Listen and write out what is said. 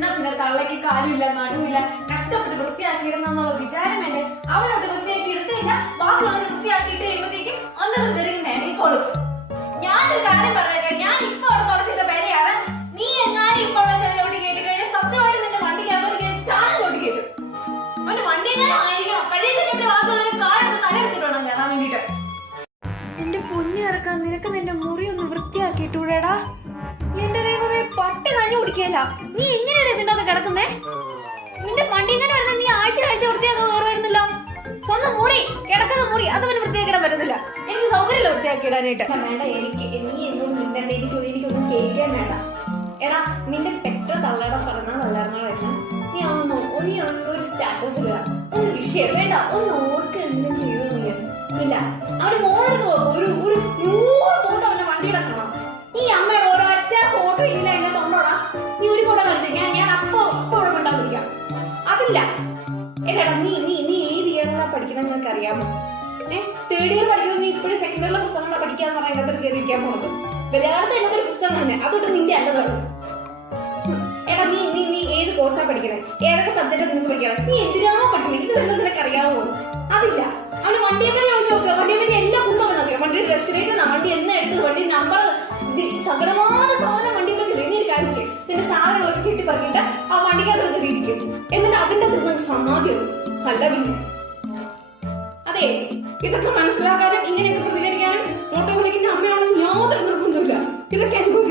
എന്നാ പിന്നെ തള്ളയ്ക്ക് കാലുമില്ല നടുവില്ല കഷ്ടപ്പെട്ട് വൃത്തിയാക്കിയിരുന്നുള്ള വിചാരം വേണ്ടേ? അവനോട് വൃത്തിയാക്കി എടുത്തില്ല, ബാക്കിയുള്ളവർ വൃത്തിയാക്കിയിട്ട് കഴിയുമ്പോഴത്തേക്കും ഒന്നും നേരിക്കോളും. ഞാനൊരു കാര്യം പറഞ്ഞേക്കാം, ഞാൻ ഇപ്പൊ അവിടെ തുടച്ചിട്ട പേരെയാണ്. നീ എങ്ങാനും ഇപ്പൊ അവിടെ ചെറിയോട്ടി കയറ്റി കഴിഞ്ഞാൽ സത്യമായിട്ട് നിന്റെ വണ്ടിക്ക് അവർക്ക് ചാണകം ചോട്ടി കയറ്റും. അവന്റെ വണ്ടി എങ്ങനെ ആയിരിക്കണം, കഴിയുന്ന ബാക്കിയുള്ളവർ കാലൊക്കെ തല വെച്ചിട്ട് വേണം കയറാൻ വേണ്ടിട്ട്. എന്റെ പൊന്നി ഇറക്കാൻ നിനക്ക് നിന്റെ മുറി ഒന്ന് വൃത്തിയാക്കിയിട്ടൂടാ. എന്റെ ദൈവമേ, പട്ടി നഞ്ഞു കുടിക്കല്ല. നീ എങ്ങനെയാണ് ഇതിന്റെ അത് കിടക്കുന്നേ? നിന്റെ വണ്ടി ഇങ്ങനെ വരുന്നത് നീ ആഴ്ച വൃത്തിയാക്കാൻ ഓർമ്മയിരുന്നല്ലോ. സ്വന്തം മുറി, കിടക്കുന്ന മുറി, അതവന് വൃത്തിയാക്കിടാൻ പറ്റത്തില്ല. എനിക്ക് സൗകര്യമില്ല വൃത്തിയാക്കിയിടാനായിട്ട്. വേണ്ട, എനിക്ക് നീ എന്നോട് നിന്റെ എനിക്കൊന്നും കേൾക്കാൻ വേണ്ട. എടാ, നിന്റെ പെറ്റ തള്ളയുടെ പറഞ്ഞാൽ നീ ഒരു സ്റ്റാറ്റസ് ഇല്ല, ഒരു വിഷയം വേണ്ട, ഒന്ന് ഓർക്ക് എന്തെങ്കിലും ചെയ്തു ഇല്ല. അവന് ഫോൺ എടുത്ത് നോക്കും, ഒരു 100 ഫോട്ടോ അവന്റെ വണ്ടിയുടെ കാണാം. ഈ അമ്മയുടെ ഒരൊറ്റ ഫോട്ടോ ഇല്ല എന്നെ തൊണ്ടോടാ. നീ ഒരു ഫോട്ടോ കളിച്ചു ഞാൻ അപ്പൊ ഇവിടെ ഉണ്ടാവില്ല. അതില്ല. എടാ, നീ ഏത് ഇയറിലാ പഠിക്കണം എന്നൊക്കെ അറിയാമോ? തേർഡ് ഇയർ പഠിക്കുന്നത് നീ ഇപ്പോഴും സെക്കൻഡ് ഇയറിലെ പുസ്തകങ്ങളെ പഠിക്കാന്ന് പറഞ്ഞാൽ അതിനകത്ത് കയറിയിരിക്കാൻ പോകുന്നത്. വേറെ എന്നൊരു പുസ്തകം തന്നെ, അതൊട്ട് നിന്റെ അല്ലതാണ്. എടാ, നീ ഏത് കോഴ്സാ പഠിക്കണേ? ഏതൊക്കെ സബ്ജക്റ്റ് നിനക്ക് പഠിക്കണം? നീ എന്തിനാ പഠിക്കുന്നത്? ഇത് വല്ലതും നിനക്ക് അറിയാമോ? അതില്ല. അവന് വണ്ടിയെ പറ്റി ചോദിച്ചു നോക്കുക. വണ്ടിയെ പറ്റി എല്ലാ കുന്നും അവൻ അറിയാം. വണ്ടിയുടെ ടെസ്റ്റ് വണ്ടി എന്ന് എടുത്തത്, വണ്ടി നമ്പർ, സകലമായ സാധനം വണ്ടിയെ പറ്റി നീ ഒരു കാര്യം ചെയ്യും. നിന്റെ സാധനങ്ങളൊക്കെ കെട്ടി പറഞ്ഞിട്ട് ആ വണ്ടിക്കകത്ത് ഇരിക്കും. എന്നിട്ട് അതിന്റെ നമുക്ക് സമാധിയും അല്ല. പിന്നെ അതെ, ഇതൊക്കെ മനസ്സിലാക്കാനും ഇങ്ങനെയൊക്കെ പ്രതികരിക്കാനും ഓട്ടോ വിളിക്കുന്ന അമ്മയാണെന്ന് യാതൊരു നിർബന്ധമില്ല. ഇതൊക്കെ അനുഭവിക്കും.